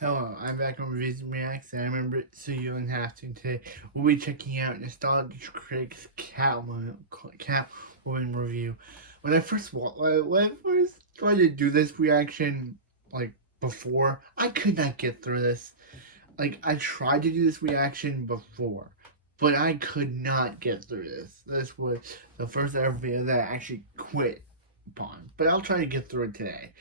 Hello, I'm back on Reviews and Reacts, and I remember so you and Hafton today. We'll be checking out Nostalgia Critic's Catwoman review. When I first tried to do this reaction, like before, I could not get through this. Like I tried to do this reaction before, but I could not get through this. This was the first ever video that I actually quit upon, but I'll try to get through it today.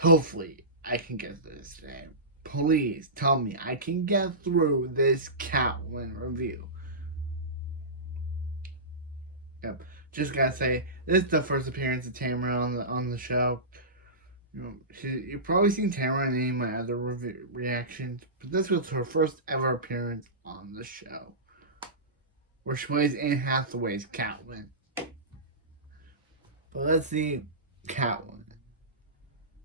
Hopefully, I can get through this today. Please tell me I can get through this Catwoman review. Yep. Just gotta say, this is the first appearance of Tamara on the show. You've probably seen Tamara in any of my other reactions, but this was her first ever appearance on the show, where she plays Anne Hathaway's Catwoman. But let's see Catwoman.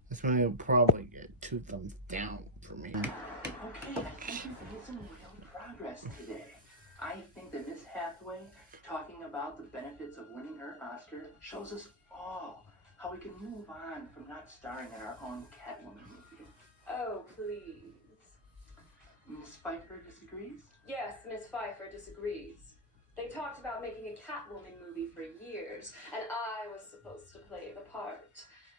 This one will probably get 2 thumbs down for me. Okay, I think we've made some real progress today. I think that Miss Hathaway talking about the benefits of winning her Oscar shows us all how we can move on from not starring in our own Catwoman movie. Oh, please. Miss Pfeiffer disagrees? Yes, Miss Pfeiffer disagrees. They talked about making a Catwoman movie for years, and I was supposed to play the part.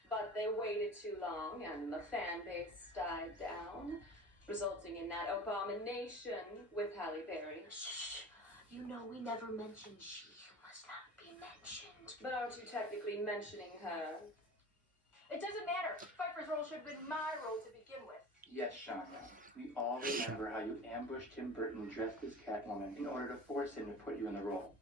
But they waited too long, and the fan base died down, resulting in that abomination with Halle Berry. Shh. You know we never mentioned she. You must not be mentioned. But aren't you technically mentioning her? It doesn't matter. Pfeiffer's role should have been my role to begin with. Yes, Shauna. We all remember how you ambushed Tim Burton dressed as Catwoman in order to force him to put you in the role.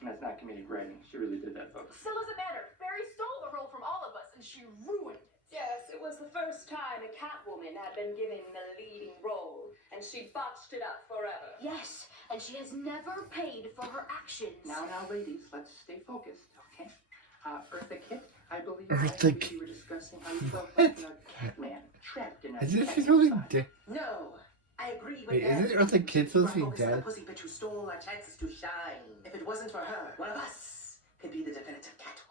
And that's not comedic writing. She really did that, folks. Still doesn't matter. Barry stole the role from all of us, and she ruined it. Yes, it was the first time a Catwoman had been given the leading role, and she botched it up forever. Yes, and she has never paid for her actions. Now, ladies, let's stay focused, okay? Eartha Kitt, I believe Eartha we were discussing how you felt like a Catman trapped in a Is this cat really inside. dead? No, I agree with Wait, that. isn't Eartha Kitt supposed to be Focus on the dead? pussy bitch who stole our chances to shine. If it wasn't for her, one of us could be the definitive Catwoman.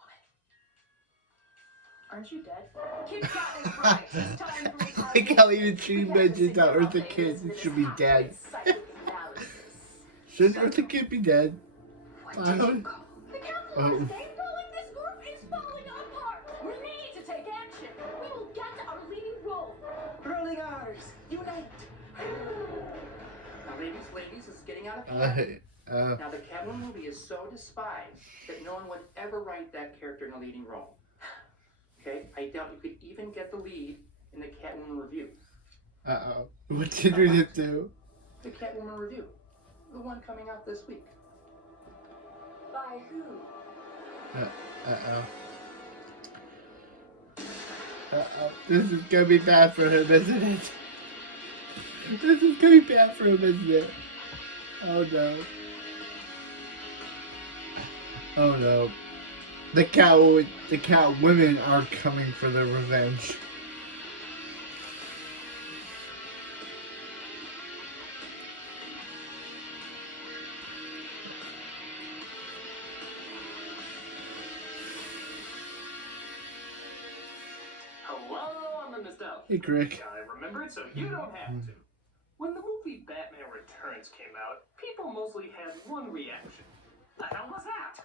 Aren't you dead? Kit Kat is right. It's time for I can't even she mentioned that Eartha Kitt should be dead. Shouldn't Eartha Kitt be dead? I don't. The Catwoman calling this group is falling apart. We need to take action. We will get our leading role. Rolling R's, unite! Now, ladies, it's getting out of hand. Now, the Catwoman movie is so despised that no one would ever write that character in a leading role. Okay? I doubt you could even get the lead in the Catwoman review. What did we just do? The Catwoman review. The one coming out this week. By who? This is gonna be bad for him, isn't it? This is gonna be bad for him, isn't it? Oh no. Oh no. The Catwomen are coming for their revenge. Hello, I'm the nostalgia. Hey, Crick. I remembered, so you don't have to. When the movie Batman Returns came out, people mostly had one reaction. The hell was that?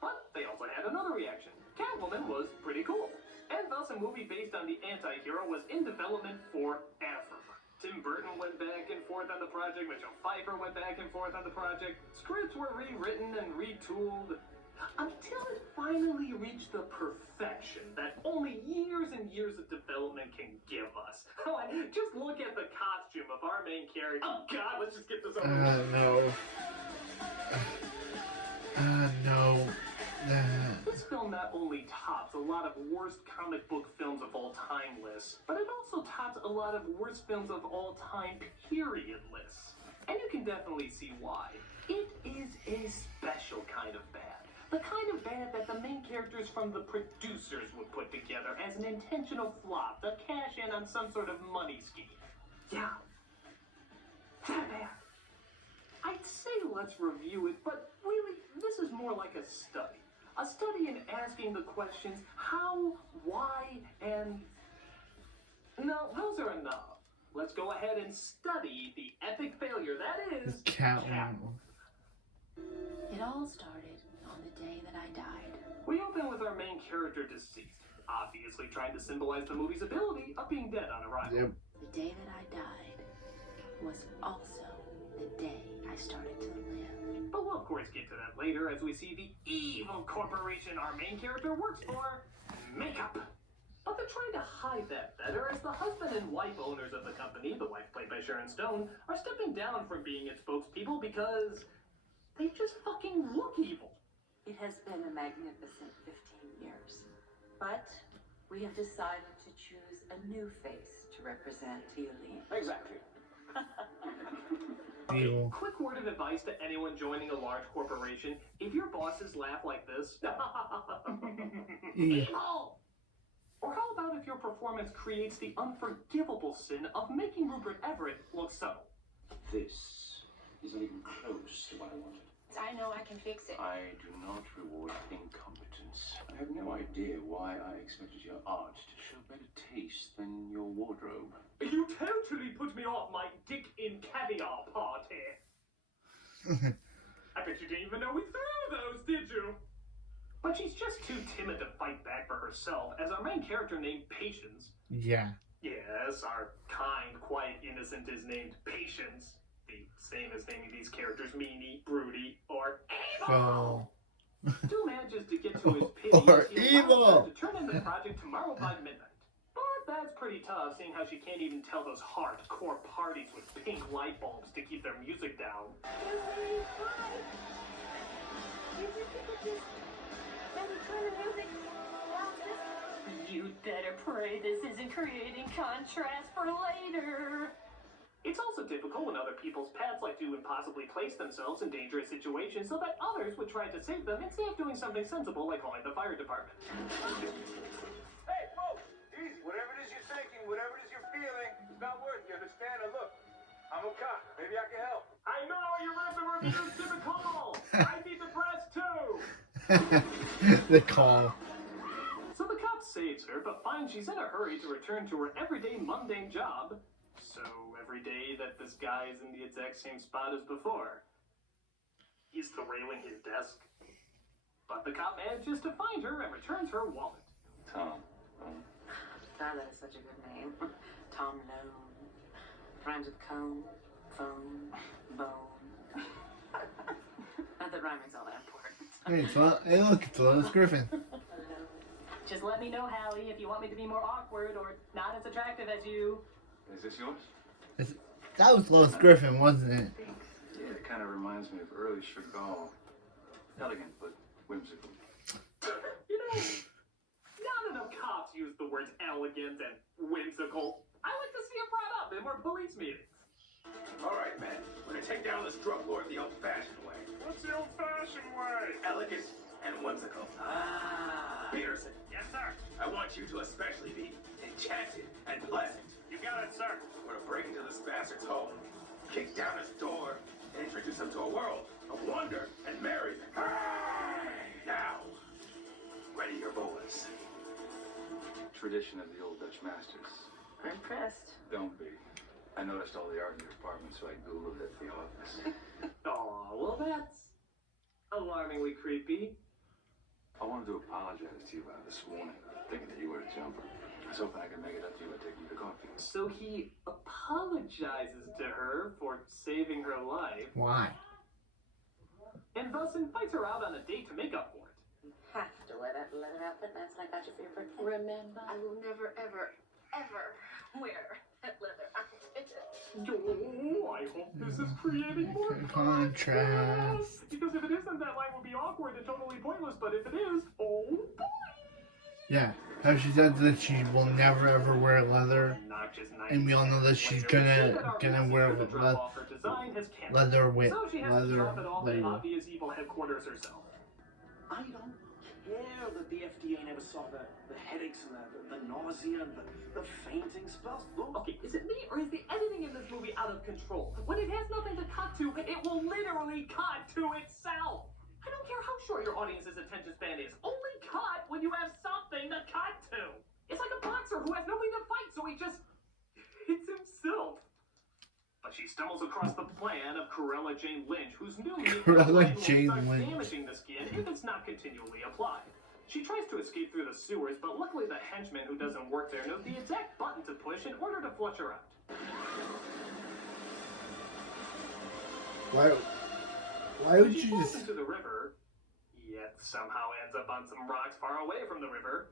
But they also had another reaction. Catwoman was pretty cool. And thus a movie based on the anti-hero was in development forever. Tim Burton went back and forth on the project, Michelle Pfeiffer went back and forth on the project, scripts were rewritten and retooled, until it finally reached the perfection that only years and years of development can give us. Just look at the costume of our main character. Oh god, let's just get this over with. No. No. This film not only tops a lot of worst comic book films of all time lists, but it also tops a lot of worst films of all time period lists. And you can definitely see why. It is a special kind of bad. The kind of bad that the main characters from the producers would put together as an intentional flop to cash in on some sort of money scheme. Yeah. That bad. I'd say let's review it, but really, this is more like a study. A study in asking the questions how, why, and No, those are enough. Let's go ahead and study the epic failure that is Catwoman. It all started on the day that I died. We open with our main character deceased, obviously trying to symbolize the movie's ability of being dead on arrival. Yep. The day that I died was also the day I started to live. But we'll of course get to that later as we see the evil corporation our main character works for make up. But they're trying to hide that better as the husband and wife owners of the company, the wife played by Sharon Stone, are stepping down from being its spokespeople because they just fucking look evil. It has been a magnificent 15 years, but we have decided to choose a new face to represent healing. Exactly. Evil. Quick word of advice to anyone joining a large corporation: if your bosses laugh like this, evil! Or how about if your performance creates the unforgivable sin of making Rupert Everett look subtle? This isn't even close to what I wanted. I know I can fix it. I do not reward incompetence. I have no idea why I expected your art to show better taste than your wardrobe. You totally put me off my dick in caviar party. I bet you didn't even know we threw those, did you? But she's just too timid to fight back for herself, as our main character named Patience. Yeah. Yes, our kind, quiet innocent is named Patience. The same as naming these characters Meanie, Broody, or Evil! Still manages to get to his pity Or as he allows evil! her to turn in the project tomorrow by midnight. But that's pretty tough, seeing how she can't even tell those hardcore parties with pink light bulbs to keep their music down. You'd better pray this isn't creating contrast for later. It's also difficult when other people's pets like to impossibly place themselves in dangerous situations so that others would try to save them instead of doing something sensible like calling the fire department. Hey, folks, easy. Whatever it is you're thinking, whatever it is you're feeling, it's not worth it. You understand? Now look, I'm a cop. Maybe I can help. I know you read the reviews, give a call. I need the press too. The call. So the cop saves her, but finds she's in a hurry to return to her everyday mundane job. So every day that this guy is in the exact same spot as before. He's derailing his desk. But the cop manages to find her and returns her wallet. Tom. God, that is such a good name. Tom Lone. Rhymes with cone, phone, bone. Not that rhyming's all that important. Hey, look, it's Lois Griffin. Just let me know, Halle, if you want me to be more awkward or not as attractive as you. Is this yours? That was Lois Griffin, wasn't it? Yeah, it kind of reminds me of early Chagall. Elegant, but whimsical. You know, not enough cops use the words elegant and whimsical. I like to see it brought up in more police meetings. All right, man. We're gonna take down this drug lord the old-fashioned way. What's the old-fashioned way? Elegant and whimsical. Peterson, Yes, sir. I want you to especially be enchanted and pleasant. You got it, sir. We're gonna break into this bastard's home, kick down his door, and introduce him to a world of wonder and merriment. Now, ready your boys. Tradition of the old Dutch masters. I'm impressed. Don't be. I noticed all the art in your department, so I Googled it at the office. Aw, well that's alarmingly creepy. I wanted to apologize to you about this morning, thinking that you were a jumper. I was hoping I could make it up to you by taking you to coffee. So he apologizes to her for saving her life, Why? and thus invites her out on a date to make up for it. Have to wear that leather outfit last night got you for your birthday. Remember? I will never, ever, ever wear that leather outfit. Oh, I hope this is creating more Contrast. Because if it isn't, that line would be awkward and totally pointless, but if it is, oh boy! Yeah. How she said that she will never ever wear leather. And we all know that she's gonna wear leather with So she has to leather drop it off at label. obvious evil headquarters herself. I don't care that the FDA never saw the headaches and the nausea and the fainting spells. Look, Okay, is it me or is the editing in this movie out of control? When it has nothing to cut to, it will literally cut to itself. I don't care how short your audience's attention span is. Only cut when you have something to cut to. It's like a boxer who has nobody to fight, so he just But she stumbles across the plan of Corella Jane Lynch, whose new Corella will Jane start Lynch. damaging the skin if it's not continually applied. She tries to escape through the sewers, but luckily the henchman who doesn't work there knows the exact button to push in order to flush her out. Why would She you falls just... into the river, yet somehow ends up on some rocks far away from the river.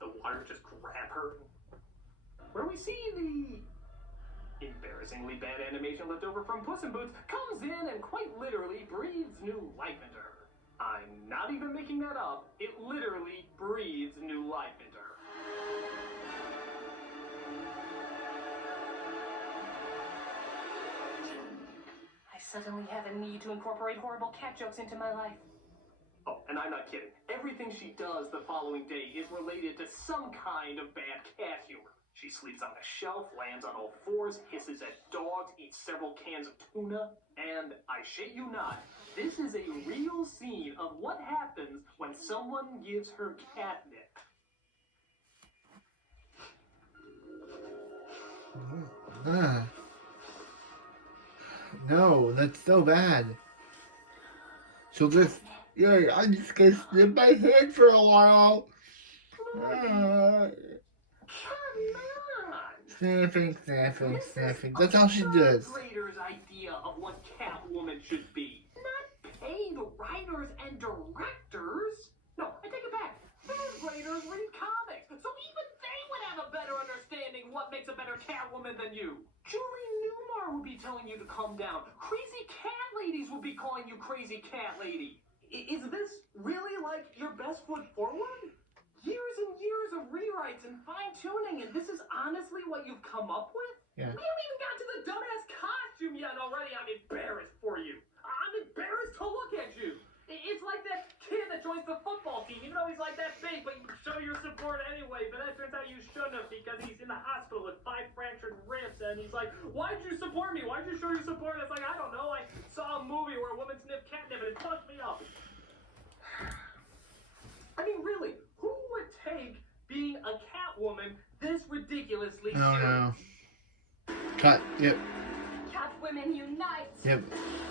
The water just grab her. Where we see the embarrassingly bad animation left over from Puss in Boots comes in and quite literally breathes new life into her. I'm not even making that up. It literally breathes new life into her. I suddenly have a need to incorporate horrible cat jokes into my life. Oh, and I'm not kidding. Everything she does the following day is related to some kind of bad cat humor. She sleeps on a shelf, lands on all fours, hisses at dogs, eats several cans of tuna, and I shit you not, this is a real scene of what happens when someone gives her catnip. No, that's so bad. She'll just... Yeah, I'm just gonna snip my head for a while. Sniffing. That's all she does. Grader's idea of what Catwoman should be. Not paid writers and directors. No, I take it back. Third graders read comics, so even they would have a better understanding what makes a better Catwoman than you. Julie Newmar would be telling you to calm down. Crazy cat ladies would be calling you crazy cat lady. Is this really like your best foot forward? Years and years of rewrites and fine-tuning, and this is honestly what you've come up with? Yeah. We haven't even got to the dumbass costume yet, and already I'm embarrassed for you. I'm embarrassed to look at you. It's like that kid that joins the football team, even though he's like that big, but you show your support anyway, but that turns out you shouldn't have because he's in the hospital with 5 fractured ribs, and he's like, why'd you support me? Why'd you show your support? It's like, I don't know, I saw a movie where a woman sniffed catnip and it fucked me up. I mean, really, who would take being a Catwoman this ridiculously serious? No. Cut. Yep. Catwomen unite! Yep.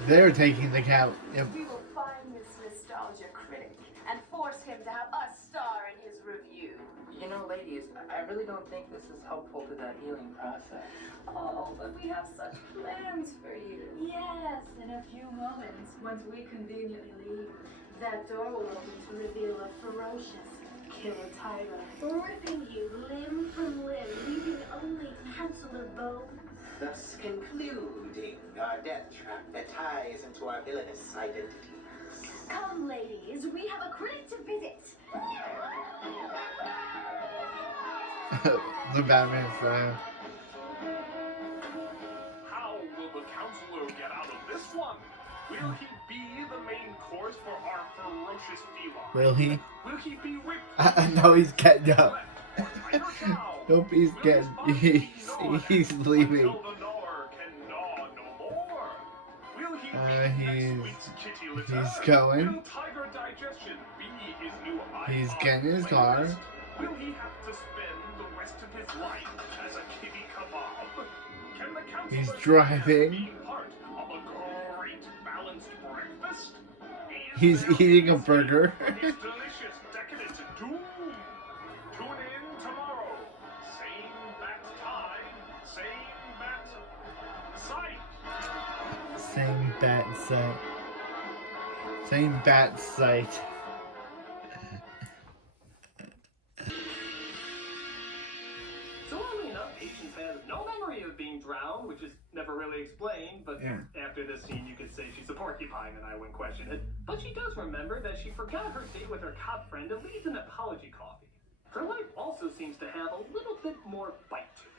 They're taking the cat. Yep. We will find this nostalgia critic and force him to have us star in his review. You know, ladies, I really don't think this is helpful to that healing process. Oh, but we have such plans for you. Yes, in a few moments, once we conveniently leave, that door will open to reveal a ferocious killer tiger, ripping you limb from limb, leaving only counsel of bone. Thus concluding our death trap that ties into our villainous identities. Come, ladies, we have a critic to visit. The Batman style. How will the counselor get out of this one? Will he be the main course for our ferocious feline? Will he? Will he be ripped? No, he's getting up. Or tiger cow? Nope, he's getting. He's leaving. Until the gnawer can gnaw no more. Will he be next week's kitty litter? He's going. Will tiger digestion be his new He's iPod getting his car. playlist? Will he have to spend the rest of his life as a kitty kebab? Can the counselor He's driving. be part of a great balanced breakfast? Is He's there eating a escape burger. from his delicious decadent doom? Tune in tomorrow. Same bat time, same bat site. Same bat sight. Same bat sight. So oddly enough, Patience has no memory of being drowned, which is never really explained, but Yeah. after this scene you could say she's a porcupine and I wouldn't question it. But she does remember that she forgot her date with her cop friend and leaves an apology coffee. Her life also seems to have a little bit more bite to it.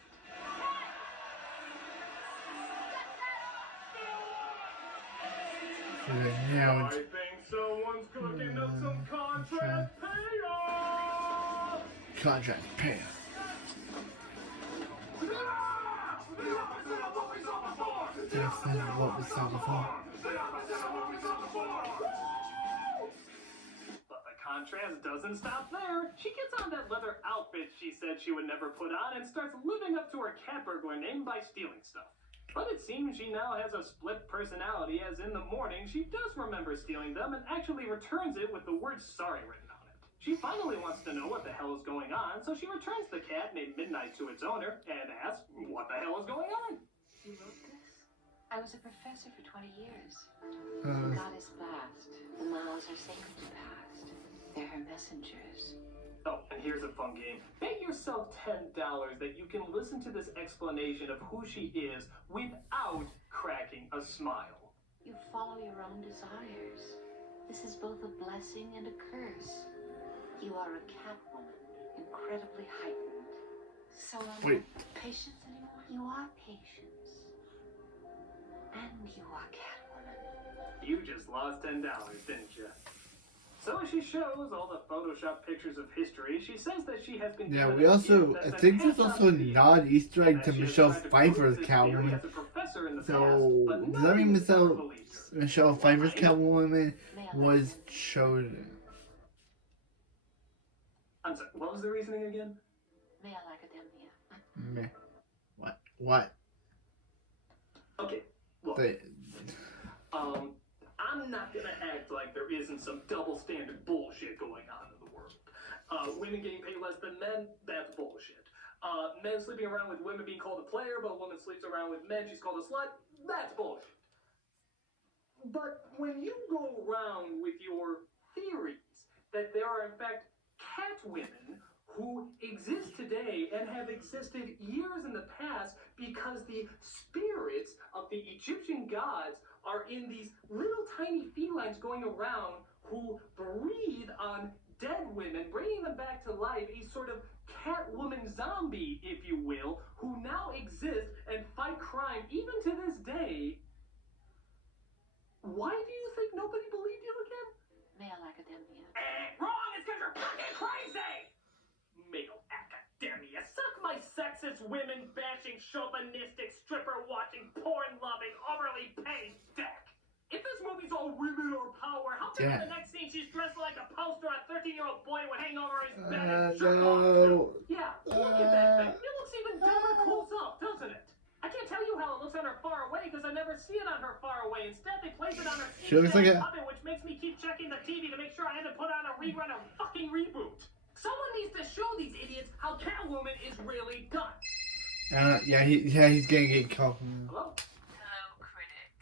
Now I it's think someone's cooking up some contrast payoff! contract pay. This is what we saw before. But the contrast doesn't stop there. She gets on that leather outfit she said she would never put on and starts living up to her cat burglar name by stealing stuff. But it seems she now has a split personality, as in the morning she does remember stealing them and actually returns it with the word sorry written on it. She finally wants to know what the hell is going on, so she returns the cat named Midnight to its owner and asks what the hell is going on. You wrote this? I was a professor for 20 years. God is past. The miles are sacred to past. They're her messengers. Oh, and here's a fun game. Bet yourself $10 that you can listen to this explanation of who she is without cracking a smile. You follow your own desires. This is both a blessing and a curse. You are a catwoman, incredibly heightened. So Wait. patience anymore? You are patience. And you are catwoman. You just lost $10, didn't you? So as she shows all the Photoshop pictures of history, she says that she has been Yeah, given we a also, gift I that's think a there's hands-on also a theory, nod Easter and egg to that she has Michelle tried to Pfeiffer's prove this theory Catwoman. as a professor in the So, past, but does that nobody mean has ever believed her. Michelle Pfeiffer's Why? Catwoman was chosen? I'm sorry, what was the reasoning again? Male academia. Meh. What? Okay, look. I'm not gonna act like there isn't some double standard bullshit going on in the world. Women getting paid less than men, that's bullshit. Men sleeping around with women being called a player, but a woman sleeps around with men, she's called a slut, that's bullshit. But when you go around with your theories that there are in fact catwomen who exist today and have existed years in the past because the spirits of the Egyptian gods are in these little tiny felines going around who breathe on dead women, bringing them back to life, a sort of catwoman zombie, if you will, who now exist and fight crime even to this day. Why do you think nobody believed you again? Male academia. Wrong! It's because you're fucking crazy! Male academia. Suck my sexist, women-bashing, chauvinistic, stripper-watching, porn-loving, overly paid dick! If this movie's all women or power, how come in the next scene she's dressed like a poster a 13-year-old boy would hang over his bed and jerk off to? Yeah, look at that thing. It looks even dumber close up, doesn't it? I can't tell you how it looks on her far away because I never see it on her far away. Instead, they place it on her She looks like a puppet, which makes me keep checking the TV to make sure I haven't put on a rerun of fucking Reboot. Someone needs to show these idiots how Catwoman is really done. he's getting a call. Hello? Hello, critic.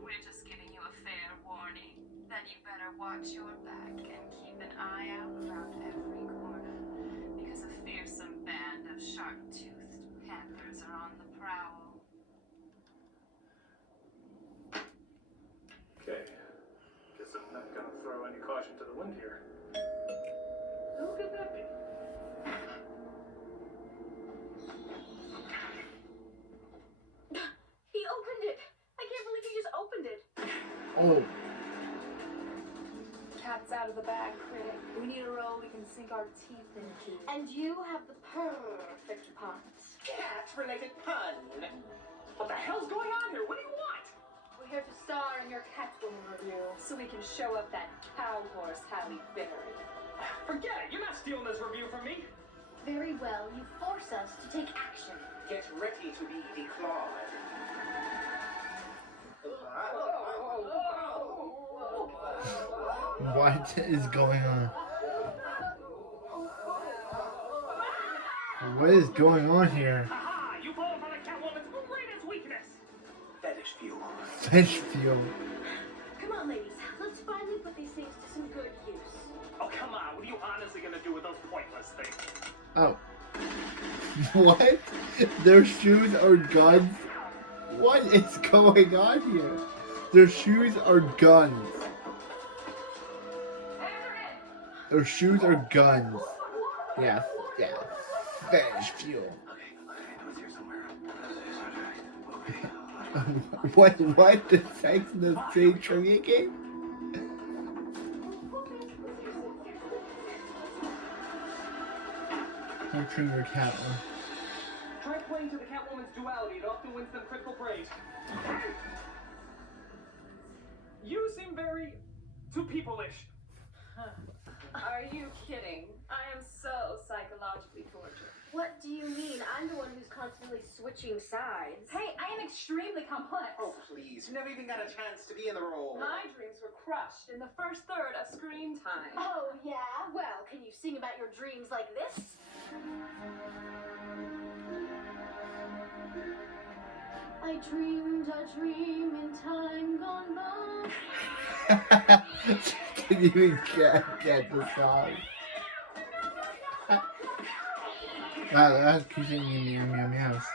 We're just giving you a fair warning that you better watch your back and keep an eye out around every corner because a fearsome band of sharp-toothed panthers are on the prowl. Okay. Guess I'm not gonna throw any caution to the wind here. Who could that be? He opened it! I can't believe he just opened it! Oh, Cat's out of the bag, critic. We need a role we can sink our teeth into. And you have the perfect part. Cat-related pun. What the hell's going on here? What do you want? We're here to star in your Catwoman review, so we can show up that cow horse Halle Berry. Forget it. You're not stealing this review from me. Very well, you force us to take action. Get ready to be declawed. what is going on? What is going on here? Aha! You fall for the Catwoman's greatest weakness. Fetish fuel. Fish fuel. Come on, ladies, let's finally put these things to some good use. Oh, come on. What are you honestly gonna do with those pointless things? Oh. What? Their shoes are guns? What is going on here? Their shoes are guns. Their shoes are guns. Yeah. Fish fuel. Okay, I know it's here somewhere. What? The sex in the same trivia game? Capturing your Catwoman. Try playing to the Catwoman's duality. It often wins them critical praise. You seem very too people-ish. Are you kidding? I am so psychologically tortured. What do you mean? I'm the one who's constantly switching sides. Hey, I am extremely complex. Oh, please. You never even got a chance to be in the role. My dreams were crushed in the first third of screen time. Oh, yeah? Well, can you sing about your dreams like this? I dreamed a dream in time gone by. Can you even get the song? Wow, that's keeping me meow meow meows.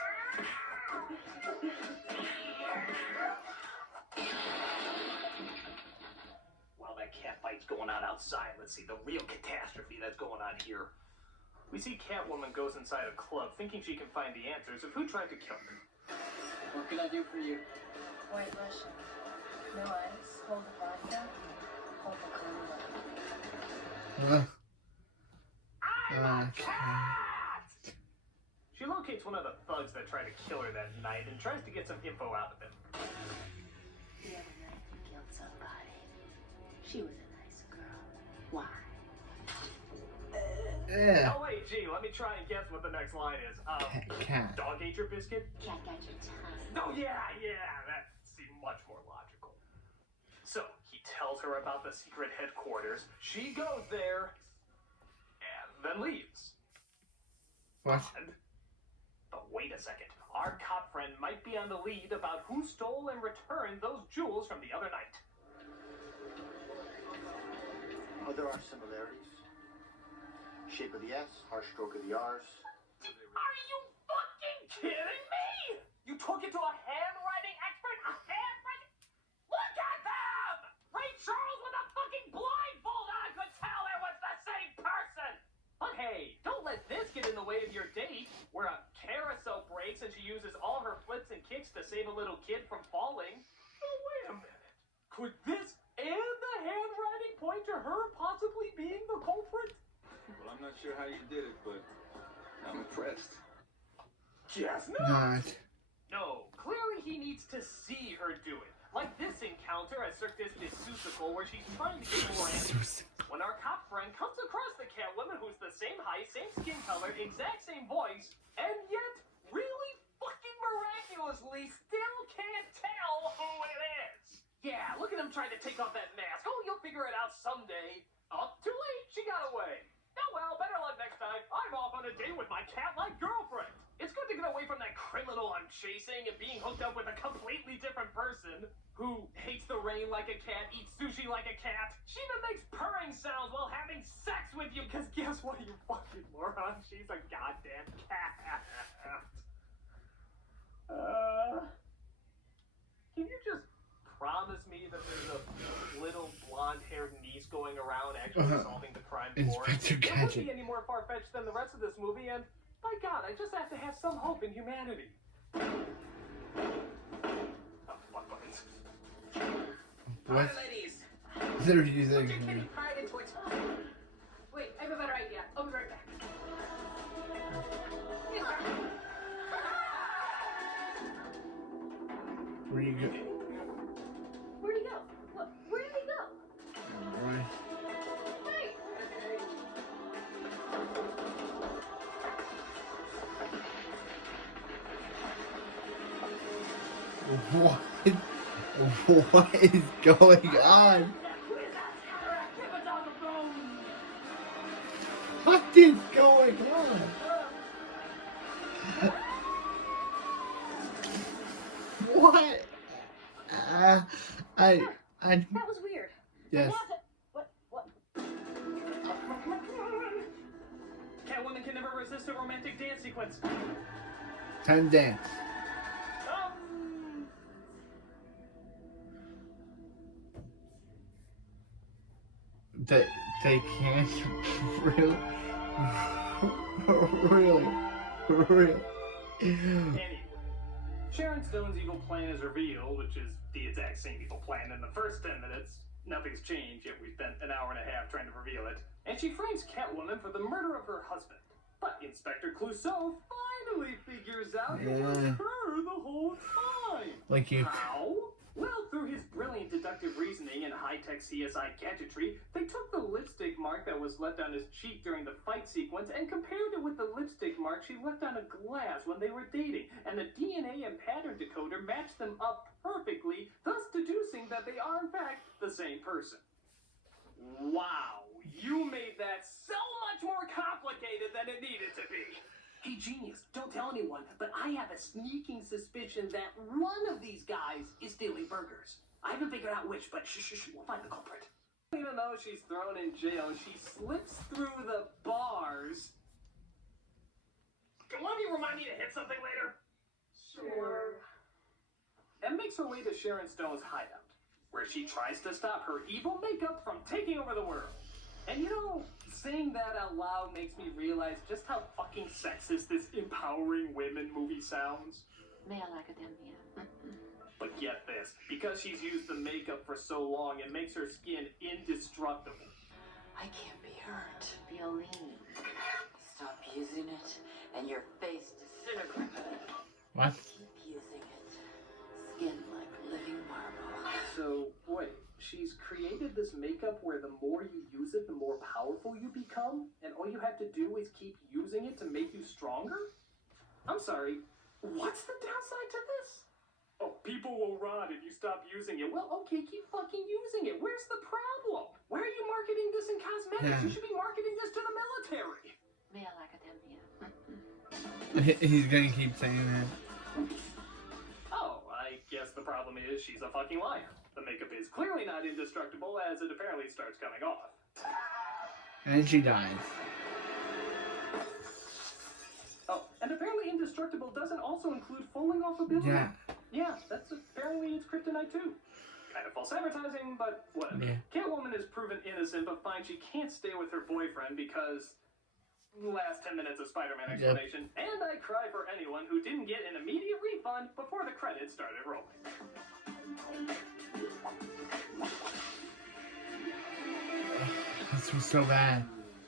While that cat fight's going on outside, let's see the real catastrophe that's going on here. We see Catwoman goes inside a club thinking she can find the answers of who tried to kill her. What can I do for you? White Russian. No ice. Hold the vodka. Hold the Kahlua. Okay. She locates one of the thugs that tried to kill her that night and tries to get some info out of him. The other night you killed somebody. She was a nice girl. Why? Yeah. Oh wait, gee, let me try and guess what the next line is. Cat. Dog ate your biscuit? Cat got your tongue. Oh yeah, that seemed much more logical. So, he tells her about the secret headquarters, she goes there, and then leaves. What? But wait a second, our cop friend might be on the lead about who stole and returned those jewels from the other night. Oh, there are similarities. Shape of the S, harsh stroke of the R's. Are you fucking kidding me? You took it to a handwriting expert? A handwriting? Look at them! Ray Charles with a fucking blindfold on could tell it was the same person! But hey, don't let this get in the way of your date, where a carousel breaks and she uses all her flips and kicks to save a little kid from falling. Oh, wait a minute. Could this and the handwriting point to her possibly being the culprit? Well, I'm not sure how you did it, but I'm impressed. Guess Not. No, clearly he needs to see her do it. Like this encounter at Circus de Susical where she's trying to get more answers. When our cop friend comes across the Catwoman who's the same height, same skin color, exact same voice, and yet really fucking miraculously still can't tell who it is. Yeah, look at him trying to take off that mask. Oh, you'll figure it out someday. Oh, too late, she got away. Oh well, better luck next time. I'm off on a date with my cat-like girlfriend. It's good to get away from that criminal I'm chasing and being hooked up with a completely different person who hates the rain like a cat, eats sushi like a cat. She even makes purring sounds while having sex with you, because guess what, you fucking moron? She's a goddamn cat. Can you just promise me that there's a little blonde-haired niece going around actually solving the crime for her? Inspector It wouldn't Gadget. be any more far-fetched than the rest of this movie, and my God, I just have to have some hope in humanity. Oh, what buttons? What? Hi, ladies. They're using. Put your kitty pride into it. Wait, I have a better idea. I'll be right back. Where you go? Where'd he go? Where did he go? Right. Hey! What? What is going on? What is going on? What? I. That was weird. Yes. What? Catwoman can never resist a romantic dance sequence. Time to dance. They can't really. Anyway, Sharon Stone's evil plan is revealed, which is the exact same evil plan in the first 10 minutes. Nothing's changed, yet we spent an hour and a half trying to reveal it. And she frames Catwoman for the murder of her husband. But Inspector Clouseau finally figures out it was her the whole time. Like you. How? Well, through his brilliant deductive reasoning and high-tech CSI gadgetry, they took the lipstick mark that was left on his cheek during the fight sequence and compared it with the lipstick mark she left on a glass when they were dating, and the DNA and pattern decoder matched them up perfectly, thus deducing that they are in fact the same person. Wow, you made that so much more complicated than it needed to be. Hey, genius, don't tell anyone, but I have a sneaking suspicion that one of these guys is stealing burgers. I haven't figured out which, but shh, we'll find the culprit. Even though she's thrown in jail, she slips through the bars. Can one of you remind me to hit something later? Sure. And makes her way to Sharon Stone's hideout, where she tries to stop her evil makeup from taking over the world. And you know, saying that out loud makes me realize just how fucking sexist this empowering women movie sounds. Male academia. But get this, because she's used the makeup for so long, it makes her skin indestructible. I can't be hurt. Violin. Stop using it, and your face disintegrates. What? Keep using it. Skin like living marble. So, wait, she's created this makeup where the more you use it, the more powerful you become? And all you have to do is keep using it to make you stronger? I'm sorry, what's the downside to this? Oh, people will rot if you stop using it. Well, okay, keep fucking using it. Where's the problem? Why are you marketing this in cosmetics? You should be marketing this to the military. Male academia. He's gonna keep saying that. Oh, I guess the problem is she's a fucking liar. The makeup is clearly not indestructible, as it apparently starts coming off. And she dies. Oh, and apparently indestructible doesn't also include falling off a building. Yeah. Yeah, that's apparently it's kryptonite too. Kind of false advertising, but whatever. Yeah. Catwoman is proven innocent, but finds she can't stay with her boyfriend because last 10 minutes of Spider-Man explanation. And I cry for anyone who didn't get an immediate refund before the credits started rolling. This was so bad.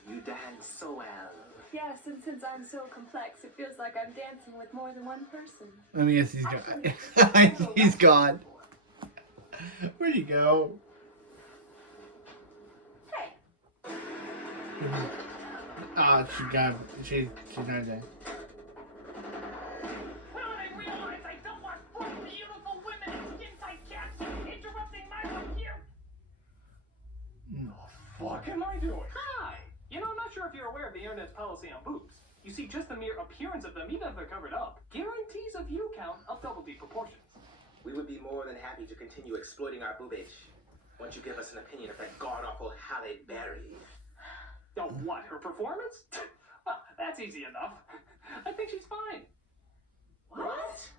You dance so well. Yes, and since I'm so complex, it feels like I'm dancing with more than one person. Let me guess, he's gone. He's gone. Where'd he go? Hey. Ah, she's not dead. Well, I realize I don't want four beautiful women in skin-tight cats interrupting my work here. What am I doing? Hi! You know, I'm not sure if you're aware of the internet's policy on boobs. You see, just the mere appearance of them, even if they're covered up, guarantees a view count of double D proportions. We would be more than happy to continue exploiting our boobage once you give us an opinion of that god-awful Halle Berry. Oh, what? Her performance? Well, that's easy enough. I think she's fine. What?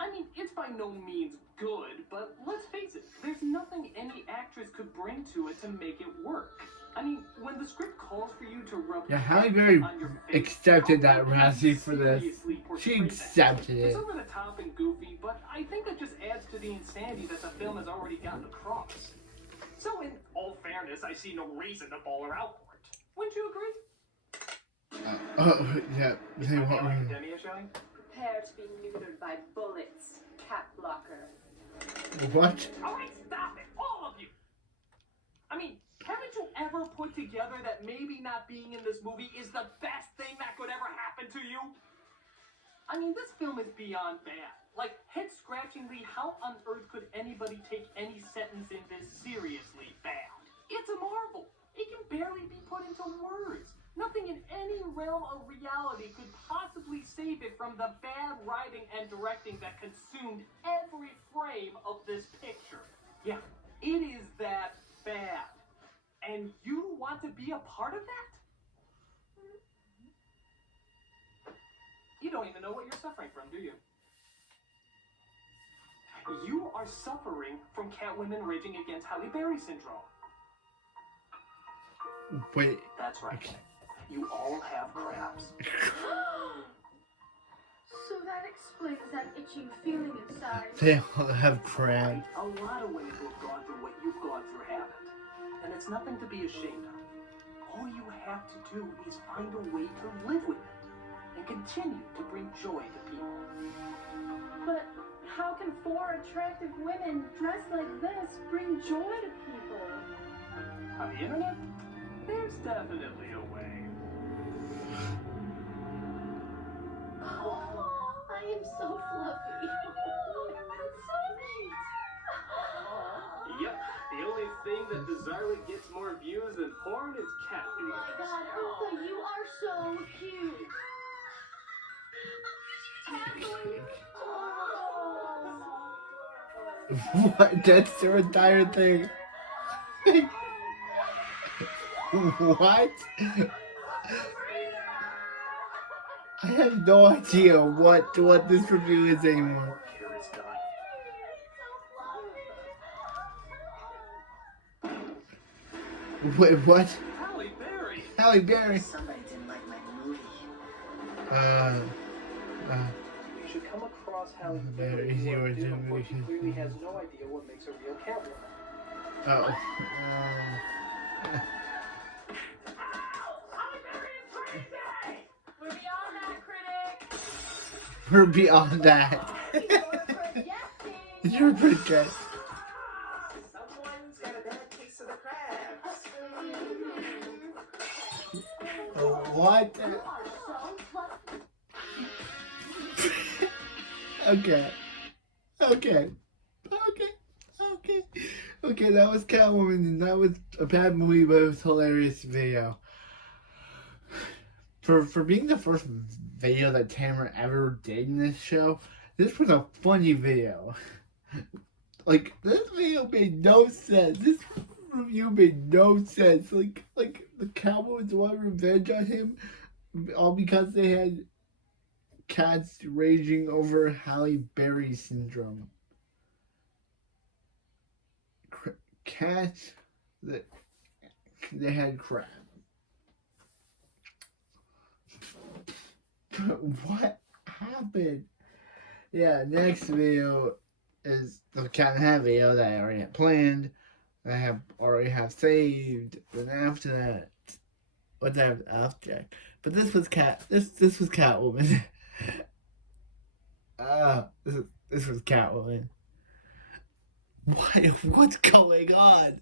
I mean, it's by no means good, but let's face it, there's nothing any actress could bring to it to make it work. I mean, when the script calls for you to rub Yeah, Halle Berry on your face, accepted that Razzie for this. seriously She portray that. accepted It's it. over the top and goofy, but I think that just adds to the insanity that the film has already gotten across. So in all fairness, I see no reason to ball her out for it. Wouldn't you agree? Oh, yeah. Is They my want Male Academia showing? Prepare to be neutered by bullets, cat blocker. What? Alright, stop it! All of you! I mean, haven't you ever put together that maybe not being in this movie is the best thing that could ever happen to you? I mean, this film is beyond bad. Like, head-scratchingly, how on earth could anybody take any sentence in this seriously bad? It's a marvel. It can barely be put into words. Nothing in any realm of reality could possibly save it from the bad writing and directing that consumed every frame of this picture. Yeah, it is that bad. And you want to be a part of that? You don't even know what you're suffering from, do you? You are suffering from Catwoman raging against Halle Berry syndrome. Wait. That's right. You all have crabs. So that explains that itching feeling inside. They all have crabs. A lot of women who have gone through what you've gone through haven't. And it's nothing to be ashamed of. All you have to do is find a way to live with it and continue to bring joy to people. But how can four attractive women dressed like this bring joy to people? On the internet, there's definitely a way. Oh, I am so fluffy. That's so neat. Yep, the only thing that bizarrely gets more views than porn is cat Oh videos. my god, Uka, you are so cute. What? That's their entire thing. What? I have no idea what this review is anymore. Here is done. Wait, what? Halle Berry! Halle Berry. Somebody didn't like my movie. You should come across Halle Very Berry easy more or often, do for she we- clearly has no idea what makes a real catwoman. Oh. We're beyond that, critic. We're beyond that. You're projecting. Someone's got a bad case of the crabs. What? You are so fluffy. Okay. Okay, that was Catwoman, and that was a bad movie, but it was hilarious video. For being the first video that Tamara ever did in this show, this was a funny video. Like, this video made no sense. This review made no sense. Like the Cowboys want revenge on him, all because they had cats raging over Halle Berry syndrome. Cats that they had crap. But what happened? Yeah, next video is the Cat and Hat video that I already had planned. I already have saved. Then after that, what did I have after that? But this was This was Catwoman. This was Catwoman. What's going on?